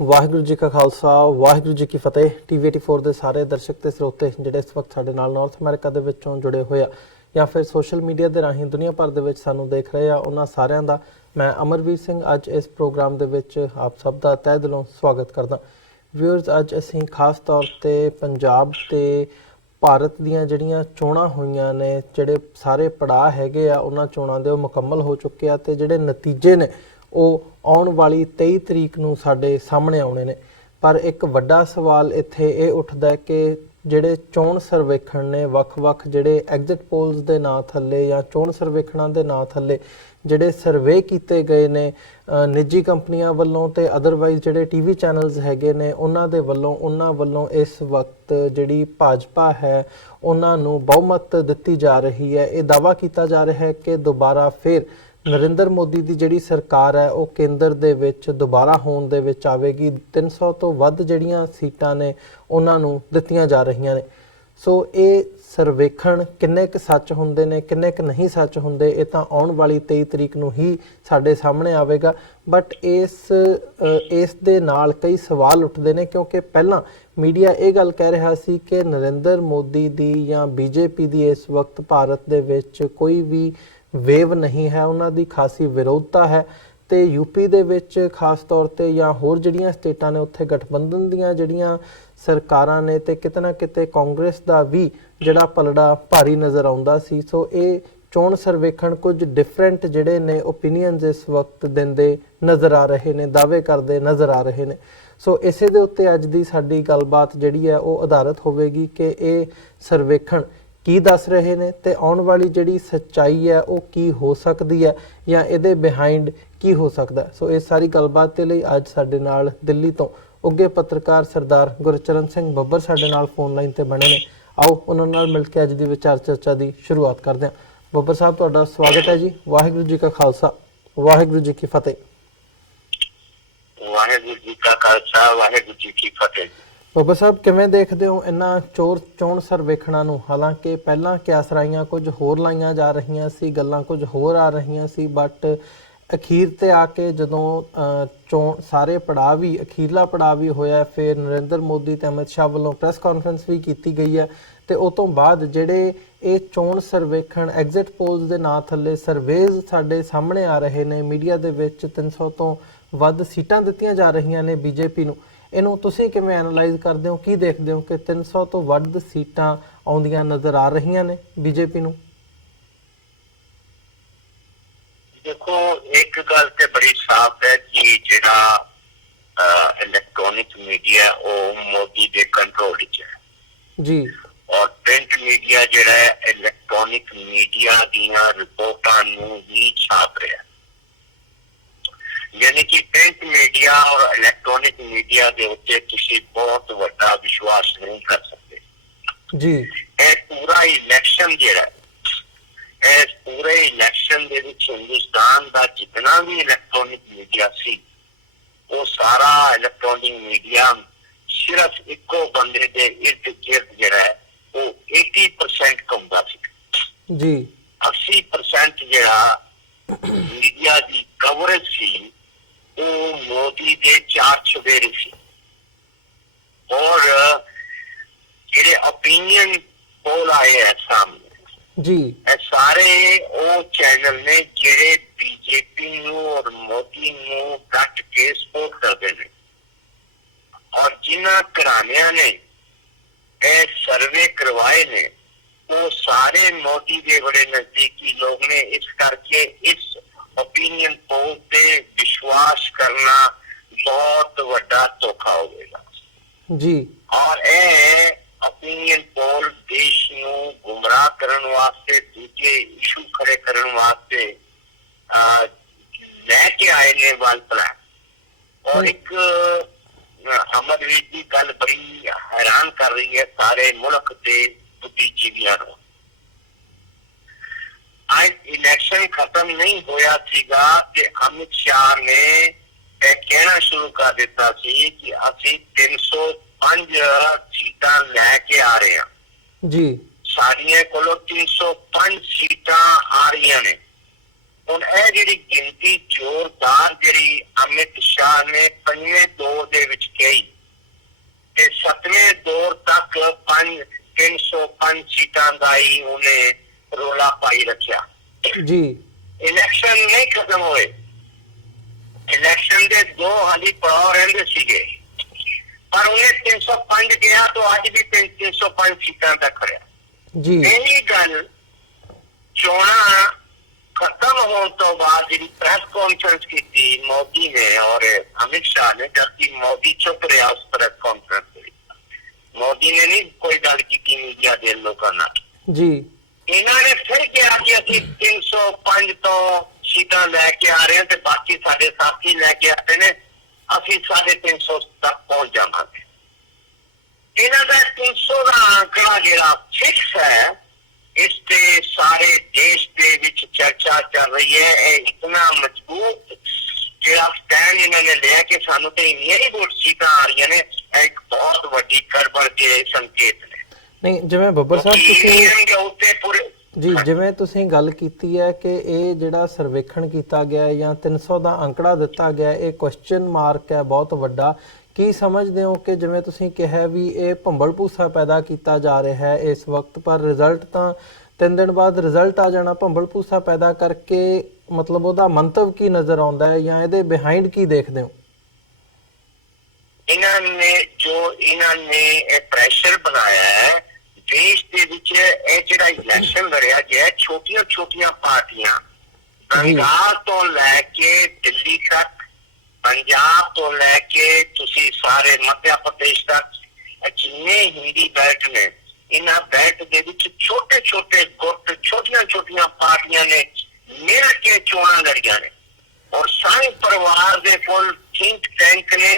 ਵਾਹਿਗੁਰੂ ਜੀ ਕਾ ਖਾਲਸਾ ਵਾਹਿਗੁਰੂ ਜੀ ਕੀ ਫਤਿਹ। TV84 ਦੇ ਸਾਰੇ ਦਰਸ਼ਕ ਤੇ ਸਰੋਤੇ ਜਿਹੜੇ ਇਸ ਵਕਤ ਸਾਡੇ ਨਾਲ ਨਾਰਥ ਅਮਰੀਕਾ ਦੇ ਵਿੱਚੋਂ ਜੁੜੇ ਹੋਏ ਆ ਜਾਂ ਫਿਰ ਸੋਸ਼ਲ ਮੀਡੀਆ ਦੇ ਰਾਹੀਂ ਦੁਨੀਆ ਭਰ ਦੇ ਵਿੱਚ ਸਾਨੂੰ ਦੇਖ ਰਹੇ ਆ, ਉਹਨਾਂ ਸਾਰਿਆਂ ਦਾ ਮੈਂ ਅਮਰਵੀਰ ਸਿੰਘ ਅੱਜ ਇਸ ਪ੍ਰੋਗਰਾਮ ਦੇ ਵਿੱਚ ਆਪ ਸਭ ਦਾ ਤਹਿ ਦਿਲੋਂ ਸਵਾਗਤ ਕਰਦਾ। ਵਿਊਅਰਸ, ਅੱਜ ਅਸੀਂ ਖਾਸ ਤੌਰ ਤੇ ਪੰਜਾਬ ਤੇ ਭਾਰਤ ਦੀਆਂ ਜਿਹੜੀਆਂ ਚੋਣਾਂ ਹੋਈਆਂ ਨੇ, ਜਿਹੜੇ ਸਾਰੇ ਪੜਾਅ ਹੈਗੇ ਆ ਉਹਨਾਂ ਚੋਣਾਂ ਦੇ ਉਹ ਮੁਕੰਮਲ ਹੋ ਚੁੱਕੇ ਆ ਤੇ ਜਿਹੜੇ ਨਤੀਜੇ ਨੇ ਉਹ ਆਉਣ ਵਾਲੀ 23 ਤਰੀਕ ਨੂੰ ਸਾਡੇ ਸਾਹਮਣੇ ਆਉਣੇ ਨੇ। ਪਰ ਇੱਕ ਵੱਡਾ ਸਵਾਲ ਇੱਥੇ ਇਹ ਉੱਠਦਾ ਕਿ ਜਿਹੜੇ ਚੋਣ ਸਰਵੇਖਣ ਨੇ, ਵੱਖ-ਵੱਖ ਜਿਹੜੇ ਐਗਜ਼ਿਟ ਪੋਲਸ ਦੇ ਨਾਂ ਥੱਲੇ ਜਾਂ ਚੋਣ ਸਰਵੇਖਣਾਂ ਦੇ ਨਾਂ ਥੱਲੇ ਜਿਹੜੇ ਸਰਵੇ ਕੀਤੇ ਗਏ ਨੇ ਨਿੱਜੀ ਕੰਪਨੀਆਂ ਵੱਲੋਂ ਤੇ ਅਦਰਵਾਈਜ਼ ਜਿਹੜੇ TV ਚੈਨਲਸ ਹੈਗੇ ਨੇ ਉਹਨਾਂ ਵੱਲੋਂ ਇਸ ਵਕਤ ਜਿਹੜੀ ਭਾਜਪਾ ਹੈ ਉਹਨਾਂ ਨੂੰ ਬਹੁਮਤ ਦਿੱਤੀ ਜਾ ਰਹੀ ਹੈ। ਇਹ ਦਾਅਵਾ ਕੀਤਾ ਜਾ ਰਿਹਾ ਹੈ ਕਿ ਦੁਬਾਰਾ ਫਿਰ ਨਰਿੰਦਰ ਮੋਦੀ ਦੀ ਜਿਹੜੀ ਸਰਕਾਰ ਹੈ ਉਹ ਕੇਂਦਰ ਦੇ ਵਿੱਚ ਦੁਬਾਰਾ ਹੋਣ ਦੇ ਵਿੱਚ ਆਵੇਗੀ। 300 ਤੋਂ ਵੱਧ ਜਿਹੜੀਆਂ ਸੀਟਾਂ ਨੇ ਉਹਨਾਂ ਨੂੰ ਦਿੱਤੀਆਂ ਜਾ ਰਹੀਆਂ ਨੇ। ਸੋ ਇਹ ਸਰਵੇਖਣ ਕਿੰਨੇ ਕੁ ਸੱਚ ਹੁੰਦੇ ਨੇ, ਕਿੰਨੇ ਕੁ ਨਹੀਂ ਸੱਚ ਹੁੰਦੇ, ਇਹ ਤਾਂ ਆਉਣ ਵਾਲੀ 23 ਤਰੀਕ ਨੂੰ ਹੀ ਸਾਡੇ ਸਾਹਮਣੇ ਆਵੇਗਾ। ਬਟ ਇਸ ਦੇ ਨਾਲ ਕਈ ਸਵਾਲ ਉੱਠਦੇ ਨੇ, ਕਿਉਂਕਿ ਪਹਿਲਾਂ ਮੀਡੀਆ ਇਹ ਗੱਲ ਕਹਿ ਰਿਹਾ ਸੀ ਕਿ ਨਰਿੰਦਰ ਮੋਦੀ ਦੀ ਜਾਂ BJP ਦੀ ਇਸ ਵਕਤ ਭਾਰਤ ਦੇ ਵਿੱਚ ਕੋਈ ਵੀ ਵੇਵ ਨਹੀਂ ਹੈ, ਉਹਨਾਂ ਦੀ ਖਾਸੀ ਵਿਰੋਧਤਾ ਹੈ। ਤੇ UP ਦੇ ਵਿੱਚ ਖਾਸ ਤੌਰ ਤੇ ਜਾਂ ਹੋਰ ਜਿਹੜੀਆਂ ਸਟੇਟਾਂ ਨੇ ਉੱਥੇ ਗਠਬੰਧਨ ਦੀਆਂ ਜਿਹੜੀਆਂ ਸਰਕਾਰਾਂ ਨੇ ਤੇ ਕਿਤੇ ਨਾ ਕਿਤੇ ਕਾਂਗਰਸ ਦਾ ਵੀ ਜਿਹੜਾ ਪਲੜਾ ਭਾਰੀ ਨਜ਼ਰ ਆਉਂਦਾ ਸੀ। ਸੋ ਇਹ ਚੋਣ ਸਰਵੇਖਣ ਕੁਝ ਡਿਫਰੈਂਟ ਜਿਹੜੇ ਨੇ ਓਪੀਨੀਅਨਸ ਇਸ ਵਕਤ ਦਿੰਦੇ ਨਜ਼ਰ ਆ ਰਹੇ ਨੇ, ਦਾਅਵੇ ਕਰਦੇ ਨਜ਼ਰ ਆ ਰਹੇ ਨੇ। ਸੋ ਇਸੇ ਦੇ ਉੱਤੇ ਅੱਜ ਦੀ ਸਾਡੀ ਗੱਲਬਾਤ ਜਿਹੜੀ ਹੈ ਉਹ ਆਧਾਰਿਤ ਹੋਵੇਗੀ ਕਿ ਇਹ ਸਰਵੇਖਣ ਕੀ ਦੱਸ ਰਹੇ ਨੇ ਤੇ ਆਉਣ ਵਾਲੀ ਜਿਹੜੀ ਸੱਚਾਈ ਹੈ ਉਹ ਕੀ ਹੋ ਸਕਦੀ ਹੈ ਜਾਂ ਇਹਦੇ ਬਿਹਾਈਂਡ ਕੀ ਹੋ ਸਕਦਾ। ਸੋ ਇਹ ਸਾਰੀ ਗੱਲਬਾਤ ਦੇ ਲਈ ਅੱਜ ਸਾਡੇ ਨਾਲ ਦਿੱਲੀ ਤੋਂ ਉੱਘੇ ਪੱਤਰਕਾਰ ਸਰਦਾਰ ਗੁਰਚਰਨ ਸਿੰਘ ਬੱਬਰ ਸਾਡੇ ਨਾਲ ਫੋਨ ਲਾਈਨ ਤੇ ਬਣੇ ਨੇ। ਆਓ ਉਹਨਾਂ ਨਾਲ ਮਿਲ ਕੇ ਅੱਜ ਦੀ ਵਿਚਾਰ ਚਰਚਾ ਦੀ ਸ਼ੁਰੂਆਤ ਕਰਦੇ ਹਾਂ। ਬੱਬਰ ਸਾਹਿਬ, ਤੁਹਾਡਾ ਸਵਾਗਤ ਹੈ ਜੀ। ਵਾਹਿਗੁਰੂ ਜੀ ਕਾ ਖਾਲਸਾ ਵਾਹਿਗੁਰੂ ਜੀ ਕੀ ਫਤਿਹ। ਵਾਹਿਗੁਰੂ ਜੀ ਕਾ ਖਾਲਸਾ ਵਾਹਿਗੁਰੂ ਜੀ ਕੀ ਫਤਿਹ। ਬੱਬਰ ਸਾਹਿਬ, ਕਿਵੇਂ ਦੇਖਦੇ ਹੋ ਇਹਨਾਂ ਚੋਣ ਸਰਵੇਖਣਾਂ ਨੂੰ? ਹਾਲਾਂਕਿ ਪਹਿਲਾਂ ਕਿਆਸਰਾਈਆਂ ਕੁਝ ਹੋਰ ਲਾਈਆਂ ਜਾ ਰਹੀਆਂ ਸੀ, ਗੱਲਾਂ ਕੁਝ ਹੋਰ ਆ ਰਹੀਆਂ ਸੀ, ਬਟ ਅਖੀਰ ਤੇ ਆ ਕੇ ਜਦੋਂ ਚੋਣ ਸਾਰੇ ਪੜਾਅ ਵੀ ਅਖੀਰਲਾ ਪੜਾਅ ਵੀ ਹੋਇਆ, ਫਿਰ ਨਰਿੰਦਰ ਮੋਦੀ ਤੇ ਅਮਿਤ ਸ਼ਾਹ ਵੱਲੋਂ ਪ੍ਰੈਸ ਕਾਨਫਰੰਸ ਵੀ ਕੀਤੀ ਗਈ ਹੈ ਤੇ ਉਸ ਤੋਂ ਬਾਅਦ ਜਿਹੜੇ ਇਹ ਚੋਣ ਸਰਵੇਖਣ ਐਗਜ਼ਿਟ ਪੋਲਸ ਦੇ ਨਾਂ ਥੱਲੇ ਸਰਵੇਜ਼ ਸਾਡੇ ਸਾਹਮਣੇ ਆ ਰਹੇ ਨੇ, ਮੀਡੀਆ ਦੇ ਵਿੱਚ 300 ਤੋਂ ਵੱਧ ਸੀਟਾਂ ਦਿੱਤੀਆਂ ਜਾ ਰਹੀਆਂ ਨੇ BJP ਨੂੰ। ਇਹਨੂੰ ਤੁਸੀਂ ਕਿਵੇਂ ਐਨਾਲਾਈਜ਼ ਕਰਦੇ ਹੋ? ਕੀ ਦੇਖਦੇ ਹੋ ਕਿ 300 ਤੋਂ ਵੱਧ ਸੀਟਾਂ ਆਉਂਦੀਆਂ ਨਜ਼ਰ ਆ ਰਹੀਆਂ ਨੇ BJP ਨੂੰ? ਦੇਖੋ, ਇੱਕ ਗੱਲ ਤੇ ਬੜੀ ਸਾਫ਼ ਹੈ ਕਿ ਜਿਹੜਾ ਇਲੈਕਟ੍ਰੋਨਿਕ ਮੀਡੀਆ ਉਹ ਮੋਦੀ ਦੇ ਕੰਟਰੋਲ ਵਿੱਚ ਹੈ ਜੀ, ਔਰ ਪ੍ਰਿੰਟ ਮੀਡੀਆ ਜਿਹੜਾ ਹੈ ਇਲੈਕਟ੍ਰੋਨਿਕ ਮੀਡੀਆ ਦੀਆਂ ਰਿਪੋਰਟਾਂ ਨੂੰ ਹੀ ਛਾਪ ਰਿਹਾ। यानी कि प्रिंट मीडिया और इलेक्ट्रॉनिक मीडिया के उत्ते किसी बहुत बड़ा विश्वास नहीं कर सकते जी। पूरा इलेक्शन जिहड़ा पूरे इलेक्शन दे विच हिंदुस्तान का जितना भी इलेक्ट्रॉनिक मीडिया सी वो सारा इलेक्ट्रॉनिक मीडिया सिर्फ इको बंदे के इर्द गिर्द जिहड़ा है वो 80% घूमदा सी जी। 80% जिहड़ा मीडिया की कवरेज सी मोदी के चार चुफेरे सी। और जेडे ओपीनियन पोल आए हैं सामने जी, सारे वो चैनल ने जेडे BJP और मोदी नू डट के सपोर्ट करते हैं और जिन्हां घराणियां ने सर्वे करवाए ने वो सारे मोदी के बड़े नजदीकी लोग ने। इस करके इस ओपीनियन पोल पे विश्वास करना बहुत बड़ा धोखा होगा जी। और ओपीनियन पोल देश नू गुमराह करने वास्ते, दूसरे इशू खड़े करने वास्ते लेके आए ने वाल प्लान। और एक अमरवीर की गल बड़ी हैरान कर रही है सारे मुल्क के बुद्धिजीवियों को। आज इलेक्शन खत्म नहीं होया सीगा कि अमित शाह ने कहना शुरू कर दिता सी कि असी 305 सीटां लैके आ रहे हैं जी। साडियां कोलों 305 सीटां आ रही ने ਹੁਣ ਇਹ ਜਿਹੜੀ ਗਿਣਤੀ ਜ਼ੋਰਦਾਰ ਜਿਹੜੀ ਅਮਿਤ ਸ਼ਾਹ ਨੇ 5ਵੇਂ ਦੌਰ ਦੇ ਵਿੱਚ ਕਹੀ ਤੇ 7ਵੇਂ ਦੌਰ ਤੱਕ 305 ਸੀਟਾਂ ਦਾ ਹੀ ਉਹਨੇ ਰੋਲਾ ਪਾਈ ਰੱਖਿਆ ਜੀ। ਇਲੈਕਸ਼ਨ ਨਹੀਂ ਖਤਮ ਹੋਏ, ਇਲੈਕਸ਼ਨ ਦੇ 2 ਹਾਲੀ ਪੜਾਅ ਰਹਿੰਦੇ ਸੀਗੇ, ਪਰ ਉਹਨੇ 305 ਕਿਹਾ ਤਾਂ ਅੱਜ ਵੀ 305 ਸੀਟਾਂ ਤੱਕ ਰਿਹਾ ਜੀ। ਇਹੀ ਗੱਲ ਚੋਣਾਂ खत्म होने तो बाद जी प्रेस कॉन्फ्रेंस की थी मोदी ने और अमित शाह ने, जबकि मोदी चुप रहा उस प्रेस कॉन्फ्रेंस में, मोदी ने नहीं कोई गल की मीडिया के लोगों जी। इन्होंने फिर कहा कि असं 305 तो सीटां लैके आ रहे हैं तो बाकी साडे साथी लैके आते ने, असं 350 तक पहुंच जावांगे। इन्हां दा 300 का आंकड़ा जिहड़ा फिक्स है, इस पे सारे देश के विच चर्चा चल रही है। इतना मजबूत जो स्टैंड इन्होंने लिया कि सानू तो इन्नी वोट सीटां आ रही ने, एक बहुत बड़ी गड़बड़ के संकेत ने। नहीं जिवें ਬੱਬਰ ਸਾਹਿਬ ਜੀ ਜਿਵੇਂ ਤੁਸੀਂ ਗੱਲ ਕੀਤੀ ਹੈ ਕਿ ਇਹ ਜਿਹੜਾ ਸਰਵੇਖਣ ਕੀਤਾ ਗਿਆ ਜਾਂ 300 ਦਾ ਅੰਕੜਾ ਦਿੱਤਾ ਗਿਆ, ਇਹ ਕੁਐਸਚਨ ਮਾਰਕ ਹੈ ਬਹੁਤ ਵੱਡਾ। ਕੀ ਸਮਝਦੇ ਹੋ ਕਿ ਜਿਵੇਂ ਤੁਸੀਂ ਕਿਹਾ ਵੀ ਇਹ ਭੰਬਲ ਭੂਸਾ ਪੈਦਾ ਕੀਤਾ ਜਾ ਰਿਹਾ ਹੈ ਇਸ ਵਕਤ, ਪਰ ਰਿਜ਼ਲਟ ਤਾਂ 3 ਦਿਨ ਬਾਅਦ ਰਿਜ਼ਲਟ ਆ ਜਾਣਾ, ਭੰਬਲ ਭੂਸਾ ਪੈਦਾ ਕਰਕੇ ਮਤਲਬ ਉਹਦਾ ਮੰਤਵ ਕੀ ਨਜ਼ਰ ਆਉਂਦਾ ਹੈ ਜਾਂ ਇਹਦੇ ਬਿਹਾਈਂਡ ਕੀ ਦੇਖਦੇ ਹੋ? ਇਹਨਾਂ ਨੇ ਇਹ ਪ੍ਰੈਸ਼ਰ ਬਣਾਇਆ ਹੈ ਦੇਸ਼ ਦੇ ਵਿੱਚ। ਇਹ ਜਿਹੜਾ ਇਲੈਕਸ਼ਨ ਲੜਿਆ ਗਿਆ, ਛੋਟੀਆਂ ਪਾਰਟੀਆਂ ਬੰਗਾਲ ਤੋਂ ਲੈ ਕੇ ਦਿੱਲੀ ਤੱਕ, पंजाब तो लैके तुसी सारे मध्य प्रदेश तक जिन्ने हिंदी बेल्ट ने, इन्हां बेल्ट दे विच छोटे गुट छोटियां पार्टियां ने मिल के चोणां लड़ियां ने। और संघ परिवार दे कोल थिंक टैंक ने,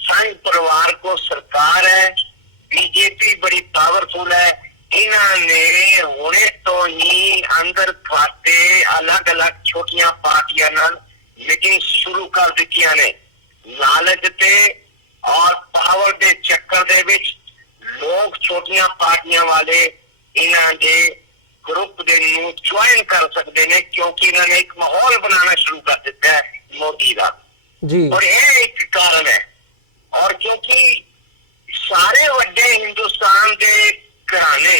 संघ परिवार को सरकार है, बीजेपी बड़ी पावरफुल है। इन्हां ने हुणे तो ही अंदर खाते अलग अलग छोटियां पार्टियां नाल मीटिंग शुरू कर दी ने। लालच ते और पावर दे चक्कर दे विच लोग छोटियां पार्टियां वाले इन्हां दे ग्रुप दे नूं ज्वाइन कर सकते हैं, क्योंकि इन्होंने एक माहौल बनाना शुरू कर दिता है मोदी का जी। और यह एक कारण है। और क्योंकि सारे वड्डे हिंदुस्तान के घराने,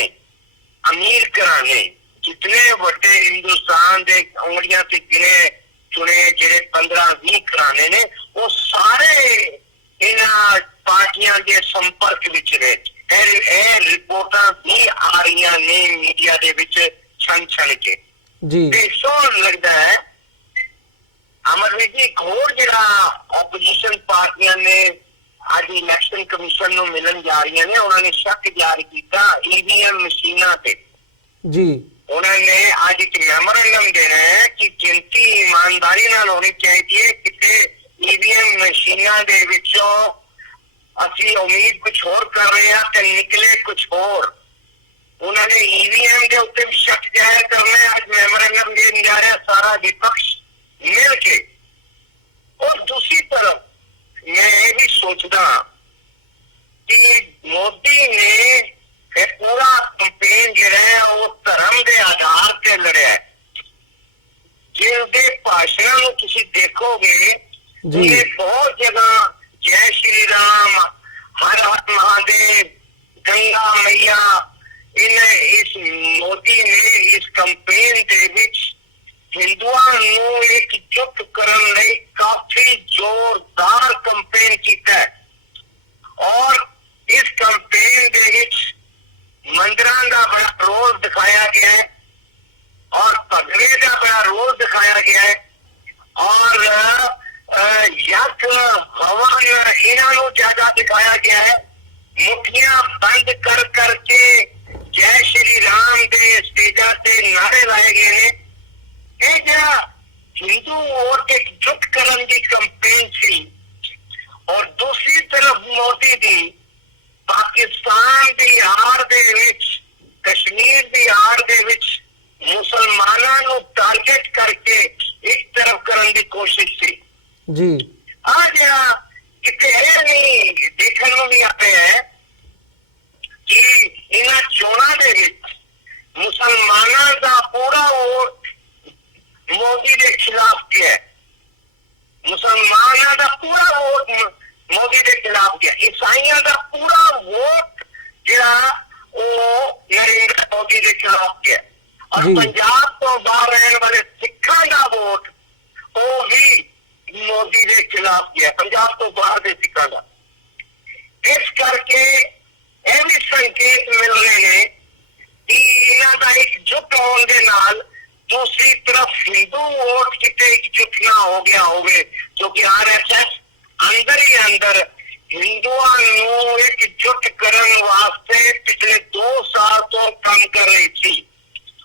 अमीर घराने, जितने वड्डे हिंदुस्तान के उंगलियां से गिने चुने जेडे 15-20 घराने ने, वो सारे इन्हां पार्टियां के संपर्क विच ने। रिपोर्टां भी आ रही ने मीडिया दे विच छन के जी। सो लगता है अमरवीर जी, एक होर जिहड़ा ओपोजिशन पार्टियां ने आज इलैक्शन कमीशन नूं मिलन जा रही ने, उन्होंने शक जारी किया ईवीएम मशीनां ते जी। उन्होंने आज एक मेमोरेंडम देना है कि गिनती ईमानदारी नाल होनी चाहिए। किते ईवीएम मशीनां दे विचों असीं उम्मीद कुछ होर कर रहे हैं ते निकले कुछ होर। उन्होंने ईवीएम के उत्ते भी शक जाहिर करना है। आज मेमोरेंडम देने जा रहा सारा विपक्ष मिल के। और दूसरी तरफ मैं ये भी सोचता कि मोदी ने पूरा कैंपेन जिहड़ा है वो धर्म के आधार पे लड़िया है। जिसके भाषणों में तुसी देखोगे उन्हें बहुत जगह जय श्री राम, हर हर महादेव, गंगा मैया, इस मोदी ने इस कैंपेन के विच हिंदुओं नूं एकजुट करन लई काफी जोरदार कैंपेन कीता है। और इस कैंपेन के विच मंदिरां दा बड़ा रोल दिखाया गया है और भगवे का बड़ा रोल दिखाया गया है। और यक हवन इन्हों ज्यादा दिखाया गया है। मुठियां बंद कर करके जय श्री राम के स्टेजा से नारे लाए गए ने। हिंदू वोट एकजुट करने की कैंपेन थी। और दूसरी तरफ मोदी दी पाकिस्तान की आड़ दे विच, कश्मीर की आड़ दे विच मुसलमानों को टारगेट करके एक तरफ करने की कोशिश थी जी। आज कितने नहीं देखने को नहीं आते हैं कि इन चोणों के विच मुसलमानों का पूरा वोट ਮੋਦੀ ਦੇ ਖਿਲਾਫ ਗਿਆ, ਮੁਸਲਮਾਨਾਂ ਦਾ ਪੂਰਾ ਵੋਟ ਮੋਦੀ ਦੇ ਖਿਲਾਫ ਗਿਆ, ਈਸਾਈਆਂ ਦਾ ਪੂਰਾ ਵੋਟ ਜਿਹੜਾ ਉਹ ਨਰਿੰਦਰ ਮੋਦੀ ਦੇ ਖਿਲਾਫ ਗਿਆ, ਔਰ ਪੰਜਾਬ ਤੋਂ ਬਾਹਰ ਰਹਿਣ ਵਾਲੇ ਸਿੱਖਾਂ ਦਾ ਵੋਟ ਉਹ ਵੀ ਮੋਦੀ ਦੇ ਖਿਲਾਫ ਗਿਆ, ਪੰਜਾਬ ਤੋਂ ਬਾਹਰ ਦੇ ਸਿੱਖਾਂ ਦਾ। ਇਸ ਕਰਕੇ ਇਹ ਵੀ ਸੰਕੇਤ ਮਿਲ ਰਹੇ ਨੇ ਕਿ ਇਹਨਾਂ ਦਾ ਇਕਜੁੱਟ ਹੋਣ ਦੇ ਨਾਲ ਦੂਸਰੀ ਤਰਫ ਹਿੰਦੂ ਵੋਟ ਕਿਤੇ ਇਕਜੁੱਟ ਨਾ ਹੋ ਗਿਆ ਹੋਵੇ, ਕਿਉਂਕਿ RSS ਅੰਦਰ ਹੀ ਅੰਦਰ ਹਿੰਦੂਆਂ ਨੂੰ ਇਕਜੁੱਟ ਕਰਨ ਵਾਸਤੇ ਪਿਛਲੇ 2 ਸਾਲ ਤੋਂ ਕੰਮ ਕਰ ਰਹੀ ਸੀ,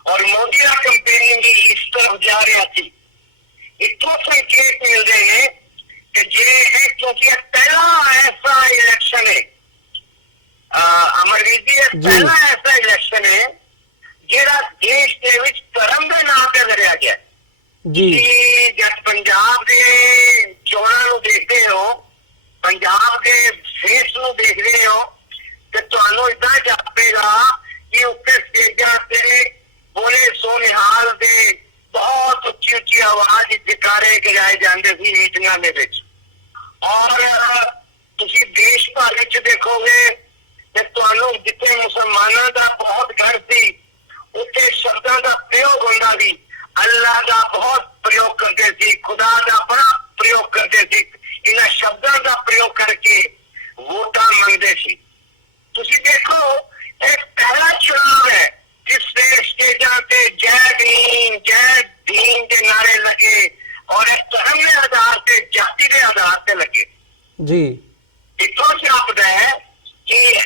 ਔਰ ਮੋਦੀ ਦਾ ਕੰਪੇਨਿੰਗ ਵੀ ਇਸ ਤਰਫ ਜਾ ਰਿਹਾ ਸੀ। ਇੱਥੋਂ ਸੰਕੇਤ ਮਿਲਦੇ ਨੇ ਕਿ ਜੇ ਇਹ ਕਿਉਂਕਿ ਪਹਿਲਾ ਐਸਾ ਇਲੈਕਸ਼ਨ ਹੈ ਅਮਰਜੀਤ ਜੀ, ਪਹਿਲਾ ਐਸਾ ਇਲੈਕਸ਼ਨ ਹੈ ਜਿਹੜਾ ਦੇਸ਼ ਦੇ ਵਿੱਚ ਧਰਮ ਦੇ ਨਾਂ ਤੇ ਲੜਿਆ ਗਿਆ ਜੀ। ਜਦ ਪੰਜਾਬ ਦੇ ਚੋਣਾਂ ਨੂੰ ਦੇਖਦੇ ਹੋ, ਪੰਜਾਬ ਦੇ ਫੇਸ ਨੂੰ ਦੇਖਦੇ ਹੋ, ਤੇ ਤੁਹਾਨੂੰ ਏਦਾਂ ਜਾਪੇਗਾ ਕਿ ਉੱਤੇ ਸਟੇਜਾਂ ਤੇ ਬੋਲੇ ਸੋ ਨਿਹਾਲ ਦੇ ਬਹੁਤ ਉੱਚੀ ਉੱਚੀ ਆਵਾਜ਼ ਜਕਾਰੇ ਗਾਏ ਜਾਂਦੇ ਸੀ ਮੀਟਿੰਗਾਂ ਦੇ ਵਿੱਚ, ਔਰ ਤੁਸੀਂ ਦੇਸ਼ ਭਰ ਵਿੱਚ ਦੇਖੋਗੇ ਤੇ ਤੁਹਾਨੂੰ ਜਿੱਥੇ ਮੁਸਲਮਾਨਾਂ ਦਾ ਬਹੁਤ ਘਰ ਸੀ ਉੱਥੇ ਸ਼ਬਦਾਂ ਦਾ ਪ੍ਰਯੋਗ ਹੁੰਦਾ ਸੀ, ਅੱਲਾਹ ਦਾ ਬਹੁਤ ਪ੍ਰਯੋਗ ਕਰਦੇ ਸੀ, ਖੁਦਾ ਦਾ ਬੜਾ ਪ੍ਰਯੋਗ ਕਰਦੇ ਸੀ, ਇਹਨਾਂ ਸ਼ਬਦਾਂ ਦਾ ਪ੍ਰਯੋਗ ਕਰਕੇ ਵੋਟਾਂ ਮੰਗਦੇ ਸੀ। ਤੁਸੀਂ ਦੇਖੋ ਇਹ ਪਹਿਲਾ ਚੁਣਾਵ ਹੈ ਜਿਸ ਦੇ ਸਟੇਜਾਂ ਤੇ ਜੈ ਦੀਨ ਦੇ ਨਾਰੇ ਲੱਗੇ, ਔਰ ਇਹ ਧਰਮ ਦੇ ਆਧਾਰ ਤੇ, ਜਾਤੀ ਦੇ ਆਧਾਰ ਤੇ ਲੱਗੇ ਜੀ। ਇੱਥੋਂ ਜਾਪਦਾ ਹੈ ਕਿ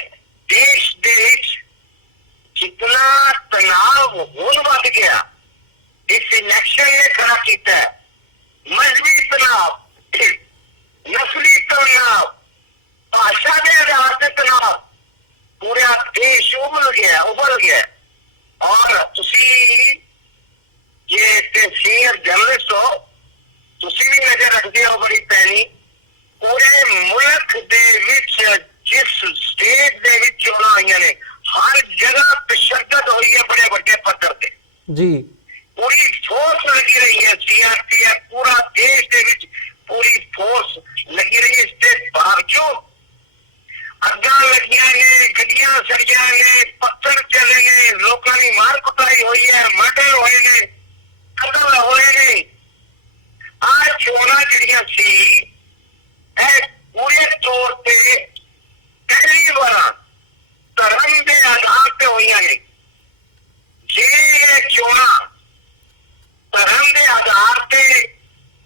ਦੇਸ਼ ਦੇ ਵਿੱਚ ਜਿਤਨਾ ਤਣਾਅ ਹੁਣ ਵੱਧ ਗਿਆ ਇਸ ਇਲੈਕਸ਼ਨ ਨੇ ਖੜਾ ਕੀਤਾ ਹੈ। ਮਜ਼ਹਬੀ ਤਣਾਅ, ਨਸਲੀ ਤਣਾਅ, ਭਾਸ਼ਾ ਦੇ ਆਧਾਰ ਤੇ ਤਣਾਅ, ਪੂਰਾ ਦੇਸ਼ ਉਬਲ ਗਿਆ। ਔਰ ਤੁਸੀਂ ਜੇ ਸੀਨੀਅਰ ਜਰਨਲਿਸਟ ਹੋ, ਤੁਸੀਂ ਵੀ ਨਜ਼ਰ ਰੱਖਦੇ ਹੋ ਬੜੀ ਪੈਣੀ, ਪੂਰੇ ਮੁਲਕ ਦੇ ਵਿੱਚ ਜਿਸ ਸਟੇਟ ਦੇ ਵਿੱਚ ਚੋਣਾਂ ਹੋਈਆਂ ਨੇ ਹਰ ਜਗ੍ਹਾ ਤਸ਼ੱਦਦ ਹੋਈ ਹੈ ਬੜੇ ਵੱਡੇ ਪੱਧਰ ਤੇ ਜੀ। ਪੂਰੀ ਫੋਰਸ ਲੱਗੀ ਰਹੀ ਹੈ, CRPF ਪੂਰਾ ਦੇਸ਼ ਦੇ ਵਿੱਚ ਪੂਰੀ ਫੋਰਸ ਲੱਗੀ ਰਹੀ। ਇਸ ਦੇ ਬਾਵਜੂਦ ਅੱਗਾਂ ਲੱਗੀਆਂ ਨੇ, ਗੱਡੀਆਂ ਸੜੀਆਂ ਨੇ, ਪੱਥਰ ਚੱਲੇ ਨੇ, ਲੋਕਾਂ ਦੀ ਮਾਰ ਕੁਟਾਈ ਹੋਈ ਹੈ, ਮਰਡਰ ਹੋਏ ਨੇ, ਕਤਲ ਹੋਏ ਨੇ। ਆਹ ਚੋਣਾਂ ਜਿਹੜੀਆਂ ਸੀ ਇਹ ਪੂਰੇ ਤੌਰ ਤੇ ਪਹਿਲੀ ਵਾਰ ਧਰਮ ਦੇ ਆਧਾਰ ਤੇ ਹੋਈਆਂ ਨੇ। ਜੇ ਇਹ ਚੋਣਾਂ ਧਰਮ ਦੇ ਆਧਾਰ ਤੇ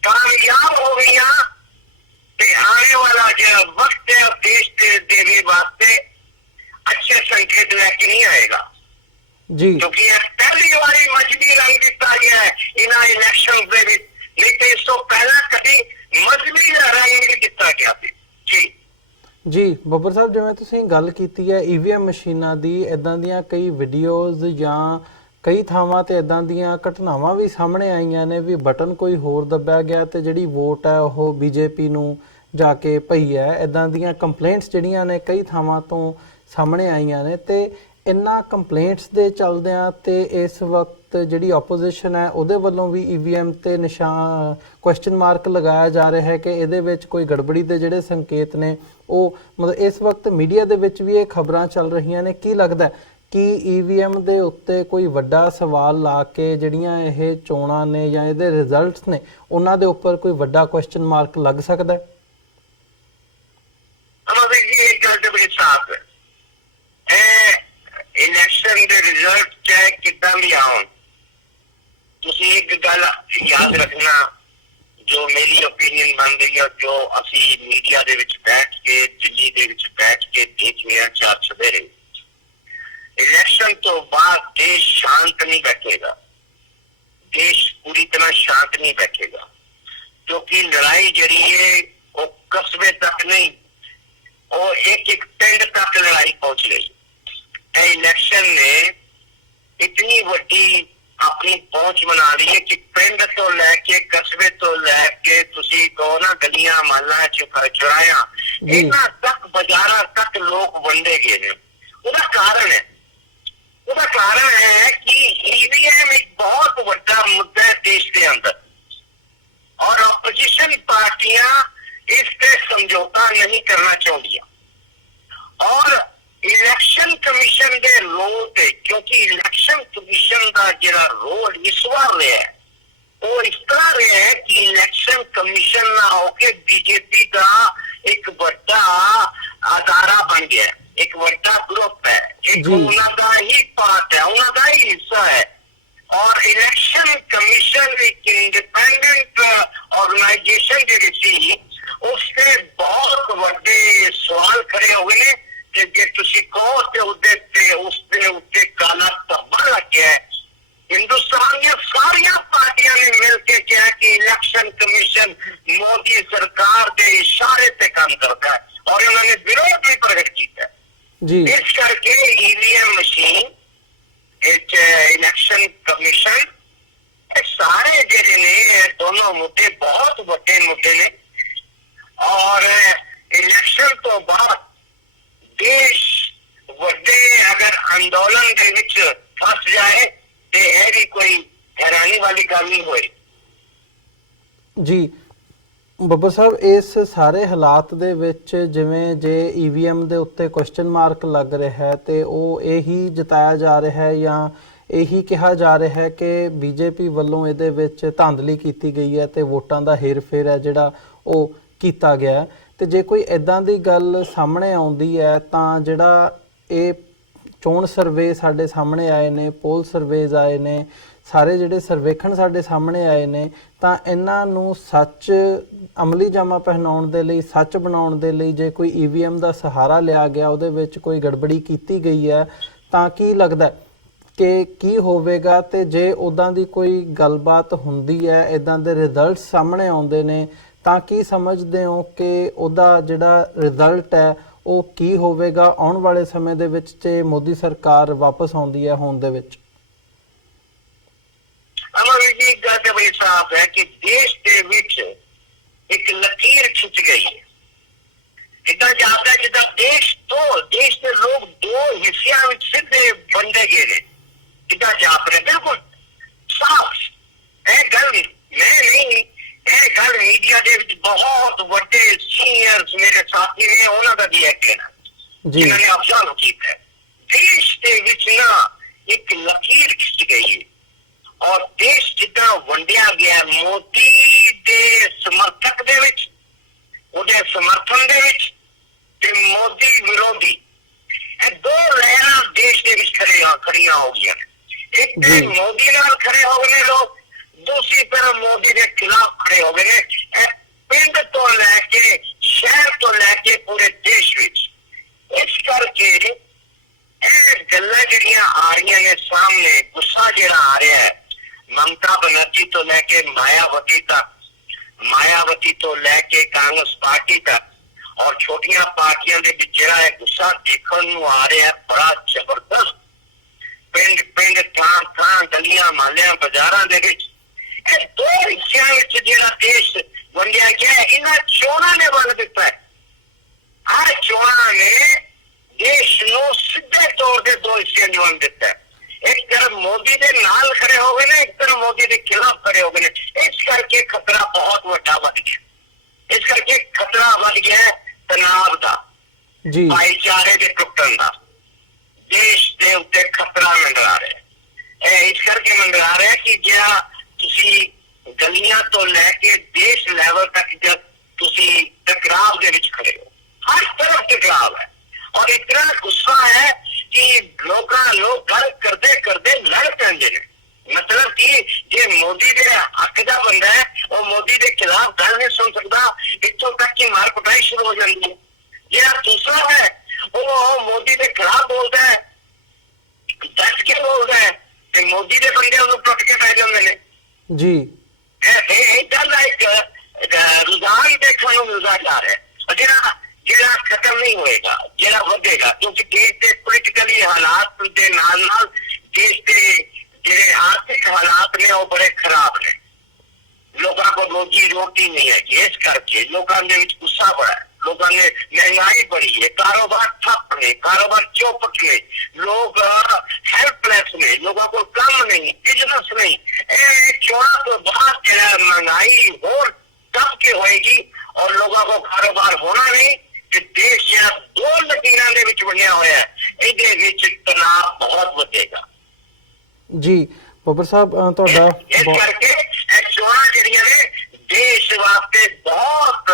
ਕਾਮਯਾਬ ਹੋ ਗਈਆਂ ਤੇ ਆने वाला जो वक्त है देश के वास्ते अच्छे संकेत लेके नहीं आएगा जी, क्योंकि पहली बारी मजहबी रंग दिता गया है इन इलेक्शन ਦੇ ਵਿੱਚ, नहीं तो इस तो पहला कभी मजहबी रंग नहीं दिता गया जी। ਜੀ ਬੱਬਰ ਸਾਹਿਬ, ਜਿਵੇਂ ਤੁਸੀਂ ਗੱਲ ਕੀਤੀ ਹੈ EVM ਮਸ਼ੀਨਾਂ ਦੀ, ਇਦਾਂ ਦੀਆਂ ਕਈ ਵੀਡੀਓਜ਼ ਜਾਂ ਕਈ ਥਾਵਾਂ ਤੇ ਇਦਾਂ ਦੀਆਂ ਘਟਨਾਵਾਂ ਵੀ ਸਾਹਮਣੇ ਆਈਆਂ ਨੇ ਵੀ ਬਟਨ ਕੋਈ ਹੋਰ ਦੱਬਿਆ ਗਿਆ ਤੇ ਜਿਹੜੀ ਵੋਟ ਹੈ ਉਹ BJP ਨੂੰ ਜਾ ਕੇ ਪਈ ਹੈ। ਇਦਾਂ ਦੀਆਂ ਕੰਪਲੇਂਟਸ ਜਿਹੜੀਆਂ ਨੇ ਕਈ ਥਾਵਾਂ ਤੋਂ ਸਾਹਮਣੇ ਆਈਆਂ ਨੇ, ਤੇ ਇਹਨਾਂ ਕੰਪਲੇਂਟਸ ਦੇ ਚੱਲਦਿਆਂ ਤੇ ਇਸ ਵਕਤ ਜਿਹੜੀ ਆਪੋਜੀਸ਼ਨ ਹੈ ਉਹਦੇ ਵੱਲੋਂ ਵੀ EVM ਤੇ ਨਿਸ਼ਾਨ ਕੁਐਸਚਨ ਮਾਰਕ ਲਗਾਇਆ ਜਾ ਰਿਹਾ ਹੈ ਕਿ ਇਹਦੇ ਵਿੱਚ ਕੋਈ ਗੜਬੜੀ ਦੇ ਜਿਹੜੇ ਸੰਕੇਤ ਨੇ ਉਹ ਮਤਲਬ ਇਸ ਵਕਤ ਮੀਡੀਆ ਦੇ ਵਿੱਚ ਵੀ ਇਹ ਖਬਰਾਂ ਚੱਲ ਰਹੀਆਂ ਨੇ। ਕੀ ਲੱਗਦਾ ਕਿ EVM ਦੇ ਉੱਤੇ ਕੋਈ ਵੱਡਾ ਸਵਾਲ ਲਾ ਕੇ ਜਿਹੜੀਆਂ ਇਹ ਚੋਣਾਂ ਨੇ ਜਾਂ ਇਹਦੇ ਰਿਜ਼ਲਟਸ ਨੇ ਉਹਨਾਂ ਦੇ ਉੱਪਰ ਕੋਈ ਵੱਡਾ ਕੁਐਸਚਨ ਮਾਰਕ ਲੱਗ ਸਕਦਾ ਹੈ? ਇਲੈਕਸ਼ਨ ਦੇ ਰਿਜ਼ਲਟ ਚਾਹੇ ਕਿੱਦਾਂ ਵੀ ਆਉਣ, ਤੁਸੀਂ ਇੱਕ ਗੱਲ ਯਾਦ ਰੱਖਣਾ ਜੋ ਮੇਰੀ ਓਪੀਨੀਅਨ ਬਣ ਗਈ ਹੈ, ਜੋ ਅਸੀਂ ਮੀਡੀਆ ਦੇ ਵਿੱਚ ਬੈਠ ਕੇ, ਦਿੱਲੀ ਦੇ ਵਿੱਚ ਬੈਠ ਕੇ ਦੇਖਦੇ ਹਾਂ ਚਾਰ ਚੁਫੇਰੇ, ਇਲੈਕਸ਼ਨ ਤੋਂ ਬਾਅਦ ਦੇਸ਼ ਸ਼ਾਂਤ ਨਹੀਂ ਬੈਠੇਗਾ, ਦੇਸ਼ ਪੂਰੀ ਤਰ੍ਹਾਂ ਸ਼ਾਂਤ ਨਹੀਂ ਬੈਠੇਗਾ, ਕਿਉਂਕਿ ਲੜਾਈ ਜਿਹੜੀ ਹੈ ਉਹ ਕਸਬੇ ਤੱਕ ਨਹੀਂ, ਉਹ ਇੱਕ ਪਿੰਡ ਤੱਕ ਲੜਾਈ ਪਹੁੰਚ ਗਈ। ਇਹ ਇਲੈਕਸ਼ਨ ਨੇ ਇਤਨੀ ਵੱਡੀ ਆਪਣੀ ਪਹੁੰਚ ਬਣਾ ਲਈ ਹੈ ਕਿ ਪਿੰਡ ਤੋਂ ਲੈ ਕੇ ਕਸਬੇ ਤੋਂ ਲੈ ਕੇ ਤੁਸੀਂ ਕਹੋ ਨਾ ਗਲੀਆਂ ਮਾਲਾਂ ਚੁਰਾਇਆ ਇਹਨਾਂ ਤੱਕ, ਬਾਜ਼ਾਰਾਂ ਤੱਕ ਲੋਕ ਵੰਡੇ ਗਏ ਨੇ। ਉਹਦਾ ਕਾਰਨ ਹੈ ਕਿ EVM ਇੱਕ ਬਹੁਤ ਵੱਡਾ ਮੁੱਦਾ ਹੈ ਦੇਸ਼ ਦੇ ਅੰਦਰ। पार्टियां इस पे समझौता नहीं करना चाहदियां और इलेक्शन कमीशन के रोल पे, क्योंकि इलेक्शन कमीशन का जिहड़ा रोल इस बार रहा है वो इस तरह रहा है कि इलेक्शन कमीशन ना होके बीजेपी का एक बड़ा अदारा बन गया, एक बड़ा ग्रुप है, एक उनका ही पार्ट है, उनका ही हिस्सा है। और इलेक्शन कमीशन एक इंडिपेंडेंट ऑर्गेनाइजेशन जी सी उससे बहुत बड़े सवाल खड़े हुए हैं कि जे तुसी कहो ते उसके उत्ते काला धब्बा लग गया है। हिंदुस्तान की सारी पार्टियां ने मिलकर कहा कि इलेक्शन कमीशन मोदी सरकार के इशारे पे काम करता है और उन्होंने विरोध भी प्रकट किया है। इस करके ईवीएम मशीन, इलेक्शन कमीशन, सारे जेडे ने दोनों मुद्दे बहुत बड़े मुद्दे ने और इलेक्शन तो बाद देश बड़े अगर अंदोलन के विच फस जाए तो यह भी कोई हैरानी वाली गल नहीं होए। जी ਬੱਬਰ ਸਾਹਿਬ, ਇਸ ਸਾਰੇ ਹਾਲਾਤ ਦੇ ਵਿੱਚ ਜਿਵੇਂ ਜੇ ਈਵੀਐਮ ਦੇ ਉੱਤੇ ਕੁਐਸਚਨ ਮਾਰਕ ਲੱਗ ਰਿਹਾ ਹੈ ਤੇ ਉਹ ਇਹੀ ਜਤਾਇਆ ਜਾ ਰਿਹਾ ਹੈ ਜਾਂ ਇਹੀ ਕਿਹਾ ਜਾ ਰਿਹਾ ਹੈ ਕਿ ਬੀਜੇਪੀ ਵੱਲੋਂ ਇਹਦੇ ਵਿੱਚ ਧਾਂਦਲੀ ਕੀਤੀ ਗਈ ਹੈ ਤੇ ਵੋਟਾਂ ਦਾ ਹੇਰ-ਫੇਰ ਹੈ ਜਿਹੜਾ ਉਹ ਕੀਤਾ ਗਿਆ। ਤੇ ਜੇ ਕੋਈ ਇਦਾਂ ਦੀ ਗੱਲ ਸਾਹਮਣੇ ਆਉਂਦੀ ਹੈ ਤਾਂ ਜਿਹੜਾ ਇਹ ਚੋਣ ਸਰਵੇ ਸਾਡੇ ਸਾਹਮਣੇ ਆਏ ਨੇ, ਪੋਲ ਸਰਵੇਜ਼ ਆਏ ਨੇ, ਸਾਰੇ ਜਿਹੜੇ ਸਰਵੇਖਣ ਸਾਡੇ ਸਾਹਮਣੇ ਆਏ ਨੇ, ਤਾਂ ਇਹਨਾਂ ਨੂੰ ਸੱਚ ਅਮਲੀ ਜਾਮਾ ਪਹਿਨਾਉਣ ਦੇ ਲਈ, ਸੱਚ ਬਣਾਉਣ ਦੇ ਲਈ ਜੇ ਕੋਈ ਈਵੀਐਮ ਦਾ ਸਹਾਰਾ ਲਿਆ ਗਿਆ, ਉਹਦੇ ਵਿੱਚ ਕੋਈ ਗੜਬੜੀ ਕੀਤੀ ਗਈ ਹੈ ਤਾਂ ਕੀ ਲੱਗਦਾ ਕਿ ਕੀ ਹੋਵੇਗਾ? ਤੇ ਜੇ ਉੱਦਾਂ ਦੀ ਕੋਈ ਗੱਲਬਾਤ ਹੁੰਦੀ ਹੈ, ਇੱਦਾਂ ਦੇ ਰਿਜ਼ਲਟ ਸਾਹਮਣੇ ਆਉਂਦੇ ਨੇ ਤਾਂ ਕੀ ਸਮਝਦੇ ਹੋ ਕਿ ਉਹਦਾ ਜਿਹੜਾ ਰਿਜ਼ਲਟ ਹੈ ਉਹ ਕੀ ਹੋਵੇਗਾ ਆਉਣ ਵਾਲੇ ਸਮੇਂ ਦੇ ਵਿੱਚ ਜੇ ਮੋਦੀ ਸਰਕਾਰ ਵਾਪਸ ਆਉਂਦੀ ਹੈ ਹੋਂਦ ਦੇ ਵਿੱਚ? एक गल तो बड़ी साफ है कि देश के विच एक लकीर खिंच गई है। इतना जापदा जिदा देश के लोग दो हिस्सियां विच सीधे वंडे गए ने, इतना जाप रहे बिल्कुल साफ। यह गल मैं नहीं, यह गल मीडिया के विच बहुत बड़े सीनियर्स मेरे साथी ने उन्हों का भी है कहना जिन्होंने ऑब्जर्व किया है। देश के विच ना एक लकीर खिंच गई है और देश जितना वंडिया गया मोदी के समर्थक दे विच, उहदे समर्थन दे विच ते मोदी विरोधी दो लहरां देश के विच खड़ियां हो गई। एक तरफ मोदी नाल खड़े हो गए लोग, दूसरी तरफ मोदी के खिलाफ खड़े हो गए पिंड तो लैके शहर तो लैके पूरे देश विच। इस करके गल्लां जिहड़ियां आ रही ने सामने, गुस्सा जिहड़ा आ रहा है ममता बनर्जी तो लेके मायावती तो लेके कांग्रेस पार्टी तक और छोटिया पार्टियां दे विच जिहड़ा गुस्सा देखण नूं आ रहा है बड़ा जबरदस्त। पिंड पिंड थां गलियां मालियां बाजारां दे विच दो हिस्सियां विच जिहड़ा देश वंडिया गया है, इन्हां चोणां ने वंड दिता है। हर चोणां ने देश नूं सीधे तौर ते दो हिस्सियां च वंड दिता है। एक तरफ मोदी के नाल खड़े हो गए, एक तरफ मोदी के खिलाफ खड़े हो गए। इस करके खतरा बहुत बड़ा बढ़ गया। इस करके खतरा बढ़ गया तनाव का, भाईचारे के टुटन का, देश के उत्ते खतरा मंडरा रहा है। इस करके मंडरा रहा है कि जरा तुसी गलियां तो लैके देश लैवल तक जब तुसी टकराव के विच खड़े हो, हर तरफ टकराव है और इतना गुस्सा है कि लोग गल करते करते लड़ पैंदे ने। मतलब कि जे मोदी के हक का बंदा है वो मोदी के खिलाफ गल नहीं सुन सकता, इतों तक की मार कुटाई शुरू हो जाती है। जो दूसरा है वो मोदी के खिलाफ बोलता है, दस के बोलता है, तो मोदी के बंदे उन्हें टुट के पै जाते हैं जी। गल एक रुझान देखने को मिलता जा रहा है जिहड़ा खत्म नहीं होएगा, जिहड़ा बढ़ेगा, क्योंकि देश के पोलिटिकली हालात के नाल नाल देश के जिहड़े आर्थिक हालात ने वो बड़े खराब ने। लोगों को रोजी रोटी नहीं है, इस करके लोगों के विच गुस्सा बड़ा है, लोगों ने महंगाई बढ़ी है, कारोबार ठप ने, कारोबार चौपट ने, लोग हेल्पलेस ने, लोगों को काम नहीं, बिजनेस नहीं। चोणा तो बाद महंगाई होर तब तरक्की होएगी और लोगों को कारोबार होना नहीं कि देश या दो लकीरां दे विच बनिया होया है इहदे विच तनाव बहुत वधेगा जी ਬੱਬਰ ਸਾਹਿਬ ਤੁਹਾਡਾ इस करके ਇਹ ਚੋਣਾਂ ਜਿਹੜੀਆਂ ਨੇ ਦੇਸ਼ ਵਾਸਤੇ ਬਹੁਤ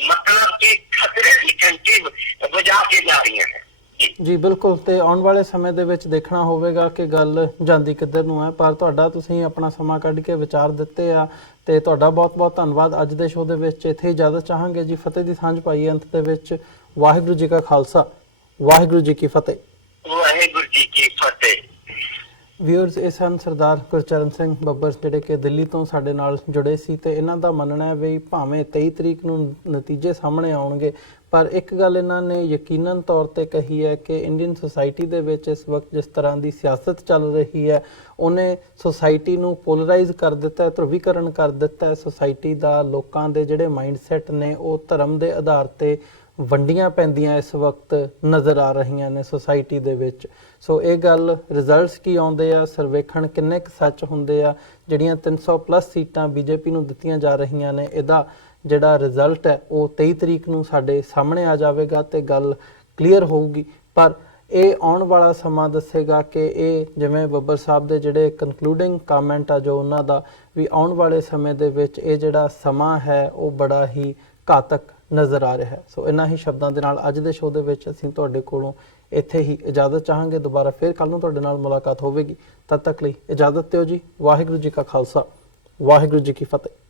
मतलब कि खतरे की घंटी बजा के जा रही है ਜੀ ਬਿਲਕੁਲ ਤੇ ਆਉਣ ਵਾਲੇ ਸਮੇਂ ਦੇ ਵਿੱਚ ਦੇਖਣਾ ਹੋਵੇਗਾ ਕਿ ਗੱਲ ਜਾਂਦੀ ਕਿੱਧਰ ਨੂੰ ਹੈ ਪਰ ਤੁਹਾਡਾ ਤੁਸੀਂ ਆਪਣਾ ਸਮਾਂ ਕੱਢ ਕੇ ਵਿਚਾਰ ਦਿੱਤੇ ਆ ਤੇ ਤੁਹਾਡਾ ਬਹੁਤ-ਬਹੁਤ ਧੰਨਵਾਦ ਅੱਜ ਦੇ ਸ਼ੋਅ ਦੇ ਵਿੱਚ ਇੱਥੇ ਇਜਾਜ਼ਤ ਚਾਹਾਂਗੇ ਜੀ ਫਤਿਹ ਦੀ ਸਾਂਝ ਪਾਈ ਅੰਤ ਦੇ ਵਿੱਚ ਵਾਹਿਗੁਰੂ ਜੀ ਕਾ ਖਾਲਸਾ ਵਾਹਿਗੁਰੂ ਜੀ ਕੀ ਫਤਿਹ ਵਾਹਿਗੁਰੂ ਜੀ ਕੀ ਫਤਿਹ ਵਿਊਅਰਸ ਇਹ ਸਨ ਸਰਦਾਰ ਗੁਰਚਰਨ ਸਿੰਘ ਬੱਬਰ ਜਿਹੜੇ ਕਿ ਦਿੱਲੀ ਤੋਂ ਸਾਡੇ ਨਾਲ ਜੁੜੇ ਸੀ ਤੇ ਇਹਨਾਂ ਦਾ ਮੰਨਣਾ ਹੈ ਵੀ ਭਾਵੇਂ 23 ਤਰੀਕ ਨੂੰ ਨਤੀਜੇ ਸਾਹਮਣੇ ਆਉਣਗੇ ਪਰ ਇੱਕ ਗੱਲ ਇਹਨਾਂ ਨੇ ਯਕੀਨਨ ਤੌਰ ਤੇ ਕਹੀ ਹੈ ਕਿ ਇੰਡੀਅਨ ਸੋਸਾਇਟੀ ਦੇ ਵਿੱਚ ਇਸ ਵਕਤ ਜਿਸ ਤਰ੍ਹਾਂ ਦੀ ਸਿਆਸਤ ਚੱਲ ਰਹੀ ਹੈ ਉਹਨੇ ਸੋਸਾਇਟੀ ਨੂੰ ਪੋਲਰਾਈਜ਼ ਕਰ ਦਿੱਤਾ ਹੈ ਧਰੁਵੀਕਰਨ ਕਰ ਦਿੱਤਾ ਹੈ ਸੋਸਾਇਟੀ ਦਾ ਲੋਕਾਂ ਦੇ ਜਿਹੜੇ ਮਾਈਂਡਸੈਟ ਨੇ ਉਹ ਧਰਮ ਦੇ ਆਧਾਰ ਤੇ ਵੰਡੀਆਂ ਪੈਂਦੀਆਂ ਇਸ ਵਕਤ ਨਜ਼ਰ ਆ ਰਹੀਆਂ ਨੇ ਸੋਸਾਇਟੀ ਦੇ ਵਿੱਚ ਸੋ ਇਹ ਗੱਲ ਰਿਜ਼ਲਟਸ ਕੀ ਆਉਂਦੇ ਆ ਸਰਵੇਖਣ ਕਿੰਨੇ ਕੁ ਸੱਚ ਹੁੰਦੇ ਆ ਜਿਹੜੀਆਂ 300 ਪਲੱਸ ਸੀਟਾਂ ਬੀਜੇਪੀ ਨੂੰ ਦਿੱਤੀਆਂ ਜਾ ਰਹੀਆਂ ਨੇ ਇਹਦਾ ਜਿਹੜਾ ਰਿਜ਼ਲਟ ਹੈ ਉਹ 23 ਤਰੀਕ ਨੂੰ ਸਾਡੇ ਸਾਹਮਣੇ ਆ ਜਾਵੇਗਾ ਤੇ ਗੱਲ ਕਲੀਅਰ ਹੋਊਗੀ ਪਰ ਇਹ ਆਉਣ ਵਾਲਾ ਸਮਾਂ ਦੱਸੇਗਾ ਕਿ ਇਹ ਜਿਵੇਂ ਬੱਬਰ ਸਾਹਿਬ ਦੇ ਜਿਹੜੇ ਕਨਕਲੂਡਿੰਗ ਕਮੈਂਟ ਆ ਜੋ ਉਹਨਾਂ ਦਾ ਵੀ ਆਉਣ ਵਾਲੇ ਸਮੇਂ ਦੇ ਵਿੱਚ ਇਹ ਜਿਹੜਾ ਸਮਾਂ ਹੈ ਉਹ ਬੜਾ ਹੀ ਘਾਤਕ ਨਜ਼ਰ ਆ ਰਿਹਾ ਹੈ ਸੋ ਇਹਨਾਂ ਹੀ ਸ਼ਬਦਾਂ ਦੇ ਨਾਲ ਅੱਜ ਦੇ ਸ਼ੋਅ ਦੇ ਵਿੱਚ ਅਸੀਂ ਤੁਹਾਡੇ ਕੋਲੋਂ ਇੱਥੇ ਹੀ ਇਜਾਜ਼ਤ ਚਾਹਾਂਗੇ ਦੁਬਾਰਾ ਫਿਰ ਕੱਲ ਨੂੰ ਤੁਹਾਡੇ ਨਾਲ ਮੁਲਾਕਾਤ ਹੋਵੇਗੀ ਤਦ ਤੱਕ ਲਈ ਇਜਾਜ਼ਤ ਦਿਓ ਜੀ ਵਾਹਿਗੁਰੂ ਜੀ ਕਾ ਖਾਲਸਾ ਵਾਹਿਗੁਰੂ ਜੀ ਕੀ ਫਤਿਹ